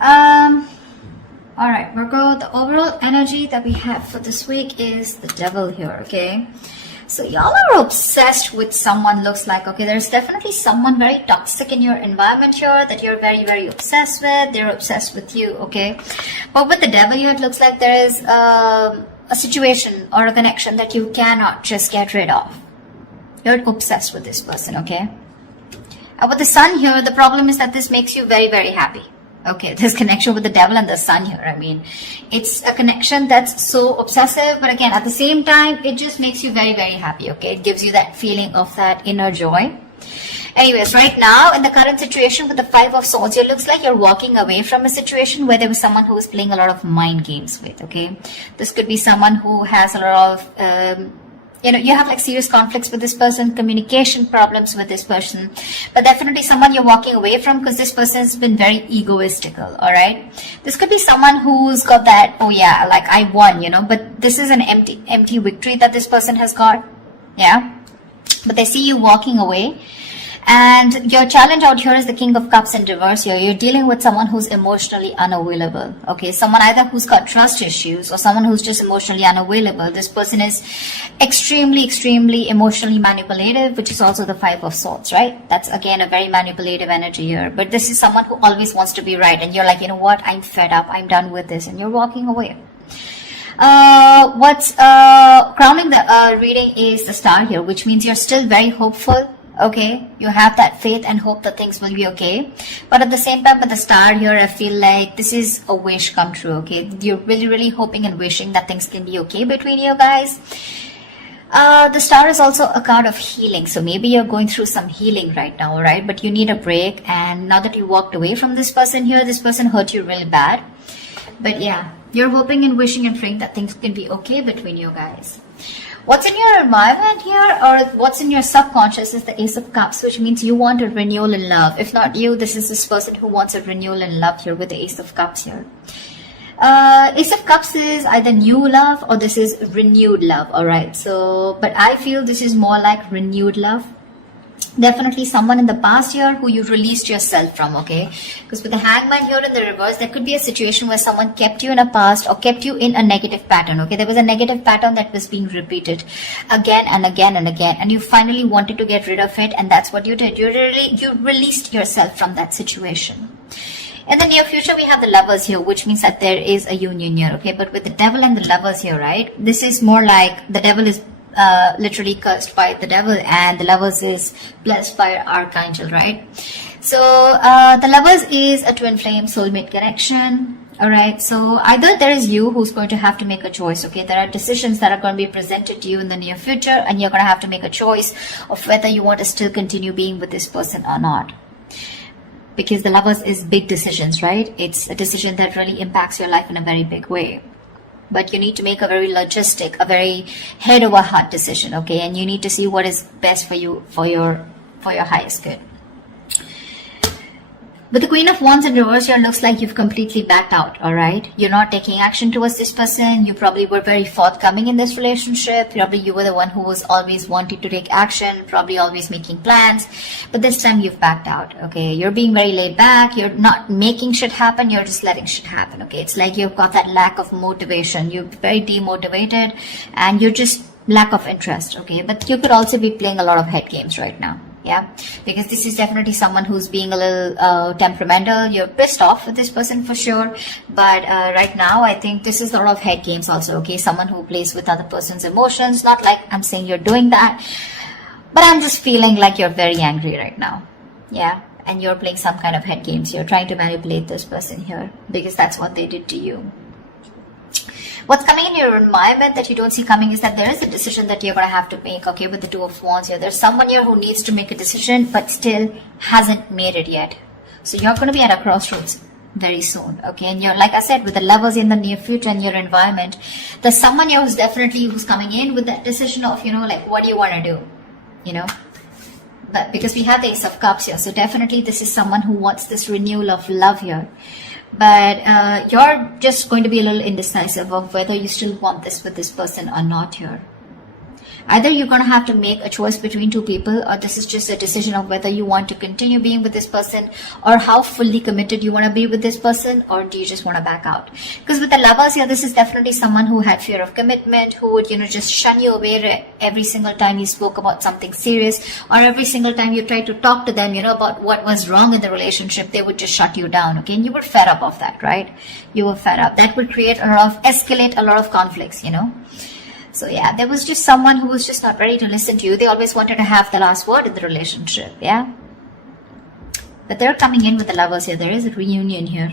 All right, Virgo, the overall energy that we have for this week is the devil here, okay? So y'all are obsessed with someone, looks like, okay? There's definitely someone very toxic in your environment here that you're very, very obsessed with. They're obsessed with you, okay? But with the devil here, it looks like there is a situation or a connection that you cannot just get rid of. You're obsessed with this person, okay? With the sun here, the problem is that this makes you very, very happy. Okay, this connection with the devil and the sun here, I mean, it's a connection that's so obsessive, but again, at the same time, it just makes you very, very happy, okay? It gives you that feeling of that inner joy. Anyways, right now, in the current situation with the Five of Swords, it looks like you're walking away from a situation where there was someone who was playing a lot of mind games with, okay? This could be someone who has a lot of... you have like serious conflicts with this person, communication problems with this person, but definitely someone you're walking away from because this person has been very egoistical, all right? This could be someone who's got that, oh yeah, like I won, but this is an empty victory that this person has got, yeah? But they see you walking away. And your challenge out here is the King of Cups in reverse here. You're dealing with someone who's emotionally unavailable. Okay, someone either who's got trust issues or someone who's just emotionally unavailable. This person is extremely, extremely emotionally manipulative, which is also the Five of Swords, right? That's again a very manipulative energy here. But this is someone who always wants to be right. And you're like, you know what? I'm fed up. I'm done with this. And you're walking away. What's crowning the reading is the Star here, which means you're still very hopeful. Okay, you have that faith and hope that things will be okay. But at the same time, with the Star here, I feel like this is a wish come true, okay? You're really, really hoping and wishing that things can be okay between you guys. The Star is also a card of healing. So maybe you're going through some healing right now, right? But you need a break. And now that you walked away from this person here, this person hurt you really bad. But yeah, you're hoping and wishing and praying that things can be okay between you guys. What's in your environment here, or what's in your subconscious, is the Ace of Cups, which means you want a renewal in love. If not you, this is this person who wants a renewal in love here with the Ace of Cups here. Ace of Cups is either new love or this is renewed love, alright? So, but I feel this is more like renewed love. Definitely someone in the past here who you released yourself from, okay? Because with the Hangman here in the reverse, there could be a situation where someone kept you in a past or kept you in a negative pattern, okay? There was a negative pattern that was being repeated again and again and again, and you finally wanted to get rid of it, and that's what you did. You released yourself from that situation. In the near future, we have the Lovers here, which means that there is a union here, okay? But with the Devil and the Lovers here, right? This is more like the Devil is literally cursed by the devil and the Lovers is blessed by Archangel, right? So the Lovers is a twin flame soulmate connection, all right? So either there is you who's going to have to make a choice, okay? There are decisions that are going to be presented to you in the near future, and you're going to have to make a choice of whether you want to still continue being with this person or not. Because the Lovers is big decisions, right? It's a decision that really impacts your life in a very big way. But you need to make a very logistic, a very head over heart decision, okay? And you need to see what is best for you, for your highest good. But the Queen of Wands in reverse here looks like you've completely backed out, all right? You're not taking action towards this person. You probably were very forthcoming in this relationship. Probably you were the one who was always wanting to take action, probably always making plans. But this time you've backed out, okay? You're being very laid back. You're not making shit happen. You're just letting shit happen, okay? It's like you've got that lack of motivation. You're very demotivated and you're just lack of interest, okay? But you could also be playing a lot of head games right now. Yeah, because this is definitely someone who's being a little temperamental. You're pissed off with this person for sure. But right now, I think this is a lot of head games also, okay? Someone who plays with other person's emotions. Not like I'm saying you're doing that. But I'm just feeling like you're very angry right now. Yeah, and you're playing some kind of head games. You're trying to manipulate this person here because that's what they did to you. What's coming in your environment that you don't see coming is that there is a decision that you're going to have to make, okay, with the Two of Wands here. There's someone here who needs to make a decision but still hasn't made it yet. So you're going to be at a crossroads very soon, okay? And you're, like I said, with the Lovers in the near future in your environment, there's someone here who's coming in with that decision of, like, what do you want to do, But because we have the Ace of Cups here, so definitely this is someone who wants this renewal of love here. But you're just going to be a little indecisive of whether you still want this with this person or not here. Either you're going to have to make a choice between two people, or this is just a decision of whether you want to continue being with this person, or how fully committed you want to be with this person, or do you just want to back out? Because with the Lovers here, this is definitely someone who had fear of commitment, who would, just shun you away every single time you spoke about something serious, or every single time you tried to talk to them, about what was wrong in the relationship, they would just shut you down, okay? And you were fed up of that, right? You were fed up. That would create escalate a lot of conflicts, So yeah, there was just someone who was just not ready to listen to you. They always wanted to have the last word in the relationship, yeah? But they're coming in with the Lovers here. There is a reunion here.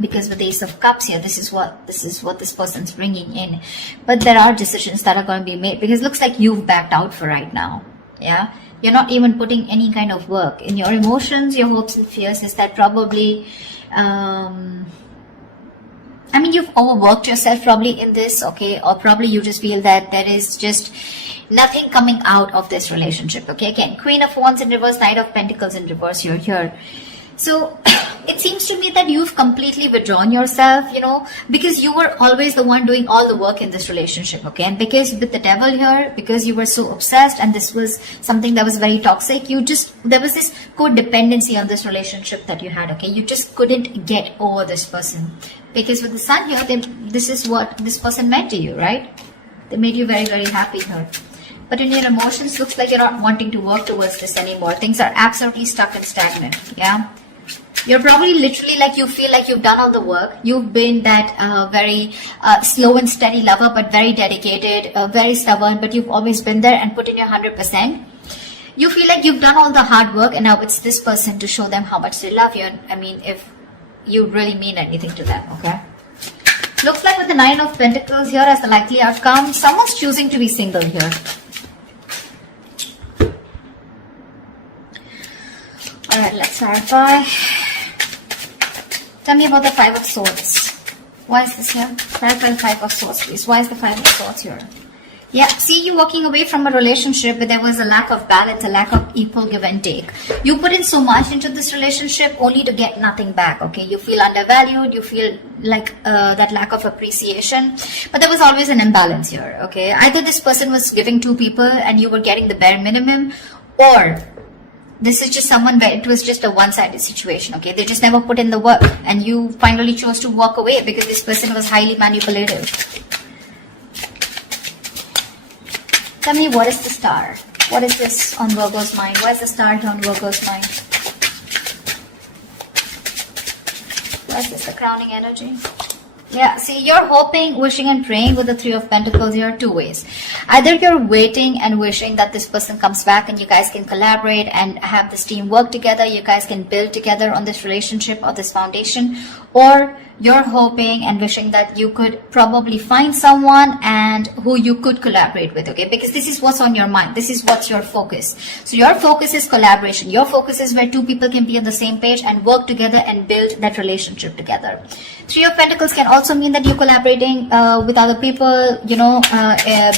Because with the Ace of Cups here, this is what this person's bringing in. But there are decisions that are going to be made, because it looks like you've backed out for right now, yeah? You're not even putting any kind of work in your emotions, your hopes and fears. Is that probably you've overworked yourself probably in this, okay? Or probably you just feel that there is just nothing coming out of this relationship, okay? Again, Queen of Wands in reverse, Knight of Pentacles in reverse, you're here. So it seems to me that you've completely withdrawn yourself, because you were always the one doing all the work in this relationship, okay? And because with the Devil here, because you were so obsessed and this was something that was very toxic, there was this codependency on this relationship that you had, okay? You just couldn't get over this person. Because with the Sun here, this is what this person meant to you, right? They made you very, very happy here. But in your emotions, looks like you're not wanting to work towards this anymore. Things are absolutely stuck and stagnant, yeah? You're probably literally like, you feel like you've done all the work. You've been that very slow and steady lover, but very dedicated, very stubborn, but you've always been there and put in your 100%. You feel like you've done all the hard work, and now it's this person to show them how much they love you. And if you really mean anything to them, okay? Looks like with the Nine of Pentacles here as the likely outcome, someone's choosing to be single here. Alright, let's clarify. Tell me about the Five of Swords. Why is this here? Clarify the Five of Swords, please. Why is the Five of Swords here? Yeah, see you walking away from a relationship where there was a lack of balance, a lack of equal give and take. You put in so much into this relationship only to get nothing back, okay? You feel undervalued, you feel like that lack of appreciation. But there was always an imbalance here, okay? Either this person was giving two people and you were getting the bare minimum, or this is just someone where it was just a one-sided situation, okay? They just never put in the work and you finally chose to walk away because this person was highly manipulative. Tell me, what is the Star? What is this on Virgo's mind? Why is the Star here on Virgo's mind? What is this, the crowning energy? Yeah, see, you're hoping, wishing and praying with the Three of Pentacles here two ways. Either you're waiting and wishing that this person comes back and you guys can collaborate and have this team work together. You guys can build together on this relationship or this foundation. Or you're hoping and wishing that you could probably find someone and who you could collaborate with, okay? Because this is what's on your mind. This is what's your focus. So your focus is collaboration. Your focus is where two people can be on the same page and work together and build that relationship together. Three of Pentacles can also mean that you're collaborating with other people,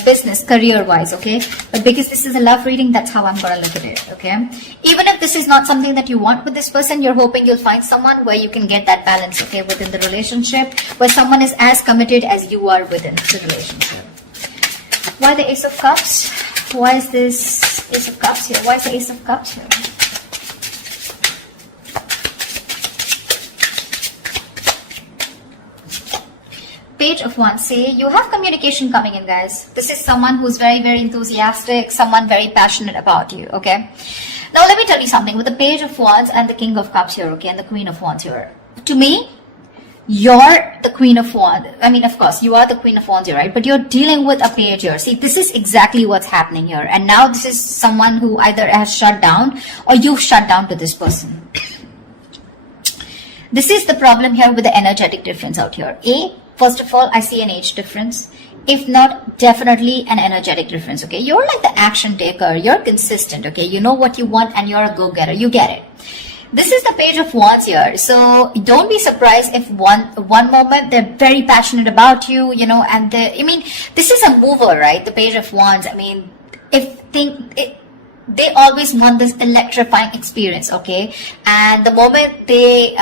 business, career-wise, okay? But because this is a love reading, that's how I'm going to look at it, okay? Even if this is not something that you want with this person, you're hoping you'll find someone where you can get that balance, okay, within the relationship, where someone is as committed as you are within the relationship. Why the Ace of Cups? Why is this Ace of Cups here? Why is the Ace of Cups here? Page of Wands. Say you have communication coming in, guys. This is someone who's very, very enthusiastic, someone very passionate about you, okay? Now let me tell you something. With the Page of Wands and the King of Cups here, okay, and the Queen of Wands here, to me, you're the Queen of Wands. I mean, of course, you are the Queen of Wands here, right? But you're dealing with a page here. See, this is exactly what's happening here. And now this is someone who either has shut down or you've shut down to this person. This is the problem here with the energetic difference out here. First of all, I see an age difference. If not, definitely an energetic difference, okay? You're like the action taker. You're consistent, okay? You know what you want and you're a go-getter. You get it. This is the Page of Wands here. So don't be surprised if one moment they're very passionate about you, and this is a mover, right? The Page of Wands. I mean, they always want this electrifying experience, okay? And the moment they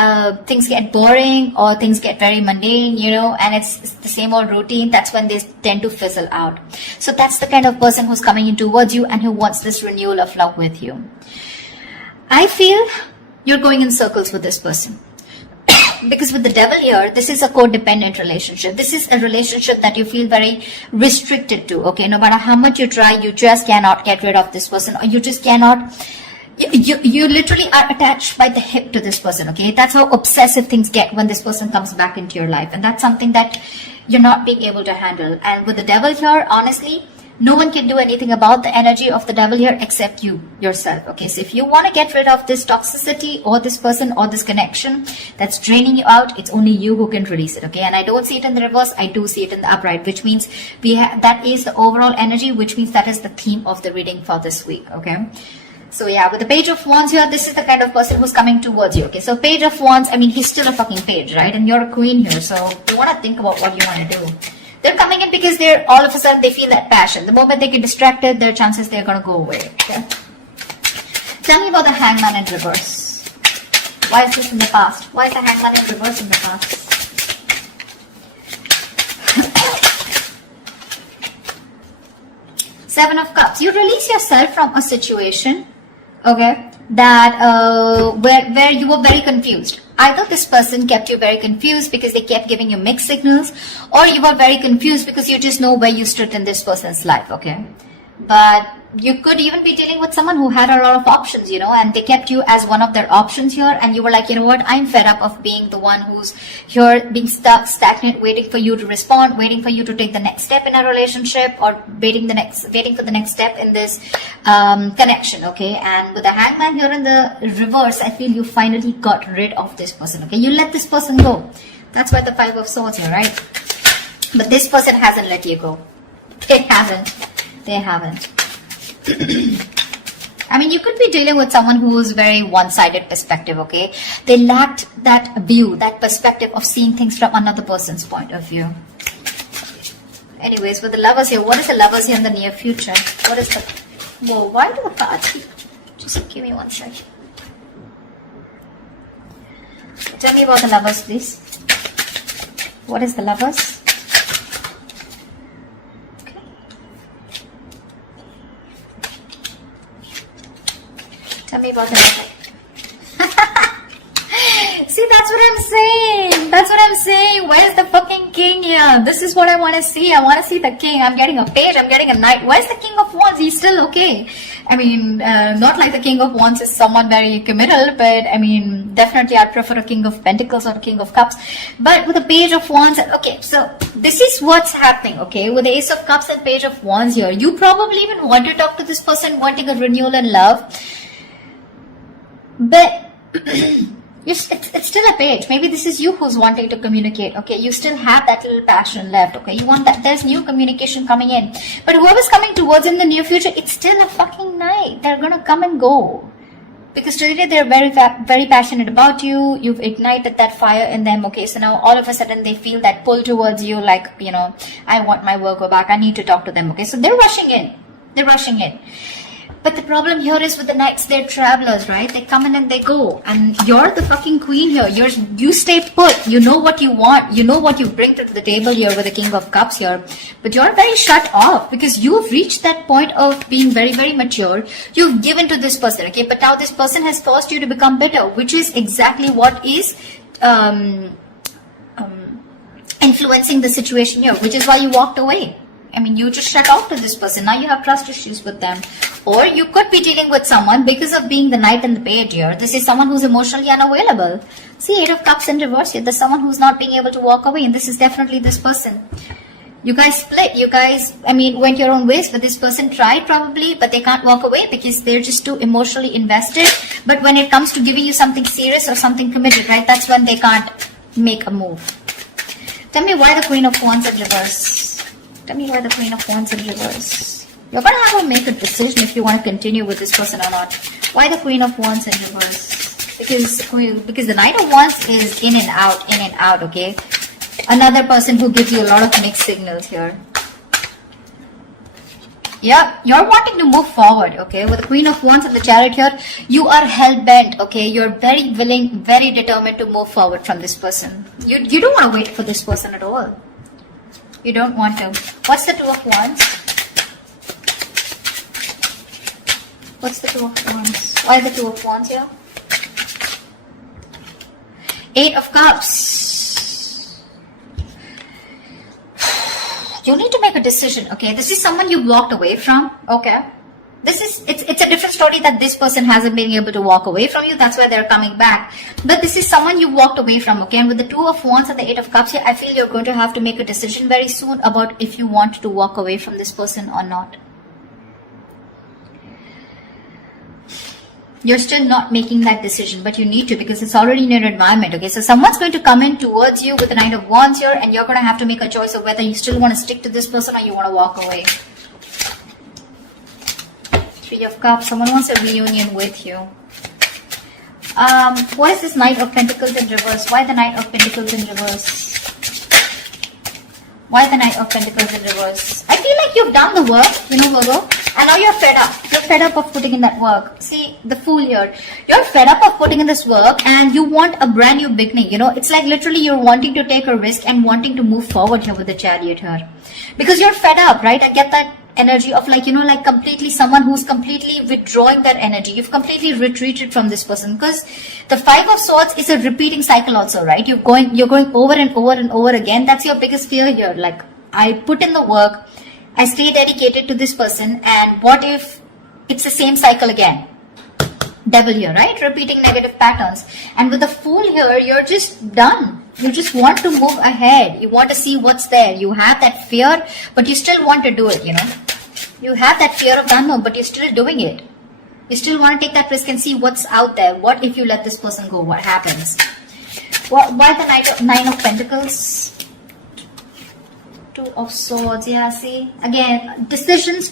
things get boring or things get very mundane, you know, and it's the same old routine, that's when they tend to fizzle out. So that's the kind of person who's coming in towards you and who wants this renewal of love with you. I feel you're going in circles with this person. Because with the devil here, this is a codependent relationship. This is a relationship that you feel very restricted to, okay? No matter how much you try, you just cannot get rid of this person, or you just cannot, you literally are attached by the hip to this person, okay? That's how obsessive things get when this person comes back into your life. And that's something that you're not being able to handle. And with the devil here, honestly, no one can do anything about the energy of the devil here except you, yourself. Okay, so if you want to get rid of this toxicity or this person or this connection that's draining you out, it's only you who can release it. Okay, and I don't see it in the reverse, I do see it in the upright, which means that is the overall energy, which means that is the theme of the reading for this week. Okay, so yeah, with the Page of Wands here, this is the kind of person who's coming towards you. Okay, so Page of Wands, I mean, he's still a fucking page, right? And you're a queen here, so you want to think about what you want to do. They're coming in because they're all of a sudden they feel that passion. The moment they get distracted, their chances they're going to go away. Okay? Tell me about the Hangman in reverse. Why is this in the past? Why is the Hangman in reverse in the past? Seven of Cups. You release yourself from a situation, okay, that where you were very confused. Either this person kept you very confused because they kept giving you mixed signals, or you were very confused because you just know where you stood in this person's life, okay? But you could even be dealing with someone who had a lot of options, you know, and they kept you as one of their options here, and you were like, you know what, I'm fed up of being the one who's here being stuck, stagnant, waiting for you to respond, waiting for you to take the next step in a relationship, or waiting for the next step in this connection, okay? And with the Hangman here in the reverse, I feel you finally got rid of this person, okay? You let this person go. That's why the Five of Swords here, right? But this person hasn't let you go. They haven't. I mean, you could be dealing with someone who's very one-sided perspective, okay? They lacked that view, that perspective of seeing things from another person's point of view. Anyways, with the Lovers here, what is the Lovers here in the near future? What is the... Whoa, why do the cards... Just give me 1 second. Tell me about the Lovers, please. What is the Lovers? Tell me about the Lovers. See, that's what I'm saying. That's what I'm saying. Where's the fucking king here? This is what I want to see. I want to see the king. I'm getting a page. I'm getting a knight. Where's the King of Wands? He's still okay. I mean, not like the King of Wands is someone very committal, but I mean, definitely I'd prefer a King of Pentacles or a King of Cups. But with the Page of Wands, okay, so this is what's happening, okay? With the Ace of Cups and Page of Wands here, you probably even want to talk to this person, wanting a renewal in love. But it's still a page. Maybe this is you who's wanting to communicate, okay? You still have that little passion left, okay? You want that, there's new communication coming in. But whoever's coming towards in the near future, it's still a fucking night. They're gonna come and go. Because today they're very passionate about you. You've ignited that fire in them, okay? So now all of a sudden they feel that pull towards you, like, you know, I want my Virgo back. I need to talk to them, okay? So they're rushing in. They're rushing in. But the problem here is with the knights, they're travelers, right? They come in and they go. And you're the fucking queen here. You stay put. You know what you want. You know what you bring to the table here with the King of Cups here. But you're very shut off because you've reached that point of being very, very mature. You've given to this person, okay? But now this person has forced you to become bitter, which is exactly what is influencing the situation here, which is why you walked away. I mean, you just shut off to this person. Now you have trust issues with them. Or you could be dealing with someone because of being the Knight and the Page here. This is someone who's emotionally unavailable. See, Eight of Cups in reverse here. There's someone who's not being able to walk away. And this is definitely this person. You guys split. You guys, I mean, went your own ways. But this person tried probably, but they can't walk away because they're just too emotionally invested. But when it comes to giving you something serious or something committed, right, that's when they can't make a move. Tell me why the Queen of Wands in reverse. Tell me why the Queen of Wands in reverse. You're going to have to make a decision if you want to continue with this person or not. Why the Queen of Wands in reverse? Because the Knight of Wands is in and out, okay? Another person who gives you a lot of mixed signals here. Yeah, you're wanting to move forward, okay? With the Queen of Wands and the Chariot here, you are hell-bent, okay? You're very willing, very determined to move forward from this person. You don't want to wait for this person at all. You don't want to. What's the Two of Wands? What's the Two of Wands? Why the Two of Wands here? Eight of Cups. You need to make a decision, okay? This is someone you walked away from, okay? It's a different story that this person hasn't been able to walk away from you. That's why they're coming back. But this is someone you walked away from, okay? And with the Two of Wands and the Eight of Cups here, I feel you're going to have to make a decision very soon about if you want to walk away from this person or not. You're still not making that decision, but you need to, because it's already in your environment, okay? So someone's going to come in towards you with the Knight of Wands here, and you're going to have to make a choice of whether you still want to stick to this person or you want to walk away. Three of Cups. Someone wants a reunion with you. What is this Knight of Pentacles in reverse? Why the Knight of Pentacles in reverse? Why the Knight of Pentacles in reverse? I feel like you've done the work, you know, Virgo, and now you're fed up. You're fed up of putting in that work. See, the Fool here. You're fed up of putting in this work and you want a brand new beginning, you know. It's like literally you're wanting to take a risk and wanting to move forward here with the Chariot here. Because you're fed up, right? I get that energy of like, you know, like completely someone who's completely withdrawing that energy. You've completely retreated from this person, because the Five of Swords is a repeating cycle also, right? You're going over and over and over again. That's your biggest fear here. Like, I put in the work, I stay dedicated to this person, and what if it's the same cycle again? Devil here, right? Repeating negative patterns. And with the Fool here, you're just done. You just want to move ahead. You want to see what's there. You have that fear, but you still want to do it, you know. You have that fear of the unknown, but you're still doing it. You still want to take that risk and see what's out there. What if you let this person go? What happens? Why the Nine of Pentacles? Two of Swords. Yeah, see? Again, decisions.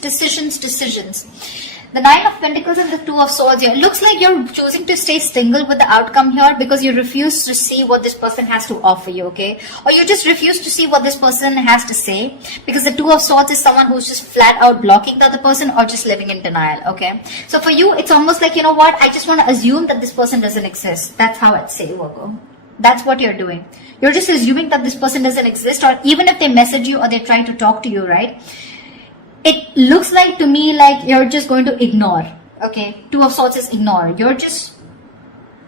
The Nine of Pentacles and the Two of Swords here. It looks like you're choosing to stay single with the outcome here because you refuse to see what this person has to offer you, okay? Or you just refuse to see what this person has to say, because the Two of Swords is someone who's just flat out blocking the other person or just living in denial, okay? So for you, it's almost like, you know what? I just want to assume that this person doesn't exist. That's how I'd say, Virgo. That's what you're doing. You're just assuming that this person doesn't exist, or even if they message you or they try to talk to you, right? It looks like to me like you're just going to ignore, okay? Two of Swords is ignore. You're just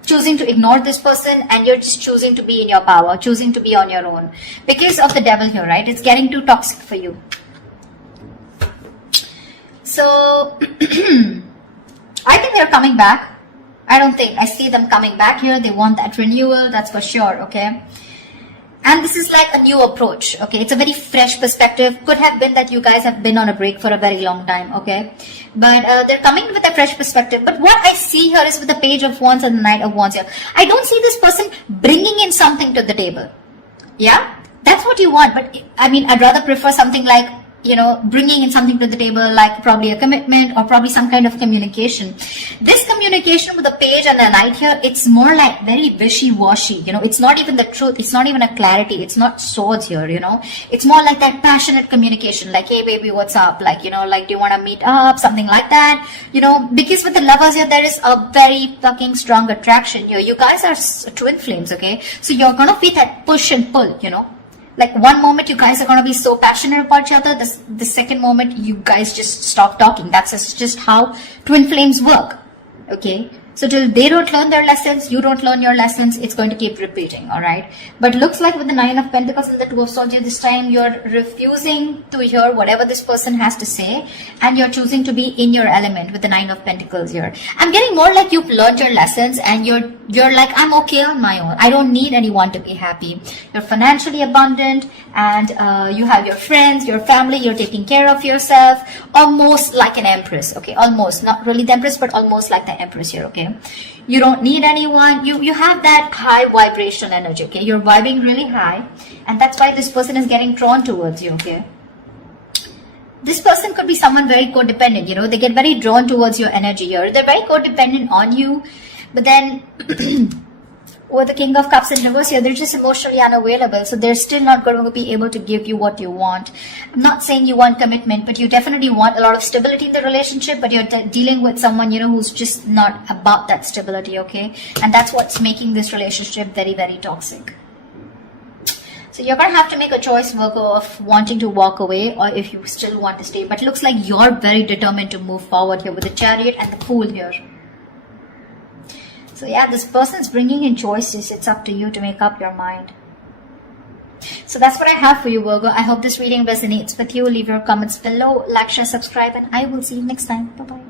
choosing to ignore this person, and you're just choosing to be in your power, choosing to be on your own. Because of the Devil here, right? It's getting too toxic for you. So, I think they're coming back. I see them coming back here. They want that renewal, that's for sure, okay? And this is like a new approach, okay? It's a very fresh perspective. Could have been that you guys have been on a break for a very long time, okay? But they're coming with a fresh perspective. But what I see here is with the Page of Wands and the Knight of Wands here, I don't see this person bringing in something to the table. Yeah? That's what you want. But I mean, I'd rather prefer something like, you know, bringing in something to the table, like probably a commitment or probably some kind of communication. This communication with the Page and the Knight here, it's more like very wishy-washy, you know. It's not even the truth. It's not even a clarity. It's not swords here, you know. It's more like that passionate communication, like, hey baby, what's up? Like, you know, like, do you want to meet up? Something like that, you know. Because with the Lovers here, there is a very fucking strong attraction here. You guys are twin flames, okay? So you're gonna be that push and pull, you know. Like, one moment you guys are going to be so passionate about each other, the second moment you guys just stop talking. That's just how twin flames work, okay? So till they don't learn their lessons, you don't learn your lessons, it's going to keep repeating, all right? But looks like with the Nine of Pentacles and the Two of Swords, this time you're refusing to hear whatever this person has to say, and you're choosing to be in your element with the Nine of Pentacles here. I'm getting more like you've learned your lessons, and you're like, I'm okay on my own. I don't need anyone to be happy. You're financially abundant, and you have your friends, your family, you're taking care of yourself, almost like an empress, okay? Almost, not really the empress, but almost like the empress here, okay? You don't need anyone. You have that high vibrational energy, okay? You're vibing really high, and that's why this person is getting drawn towards you, okay? This person could be someone very codependent, you know. They get very drawn towards your energy here. They're very codependent on you, but then With the King of Cups in reverse here, they're just emotionally unavailable. So they're still not going to be able to give you what you want. I'm not saying you want commitment, but you definitely want a lot of stability in the relationship, but you're dealing with someone, you know, who's just not about that stability, okay? And that's what's making this relationship very, very toxic. So you're going to have to make a choice, Virgo, of wanting to walk away or if you still want to stay. But it looks like you're very determined to move forward here with the Chariot and the Fool here. So yeah, this person's bringing in choices. It's up to you to make up your mind. So that's what I have for you, Virgo. I hope this reading resonates with you. Leave your comments below, like, share, subscribe, and I will see you next time. Bye-bye.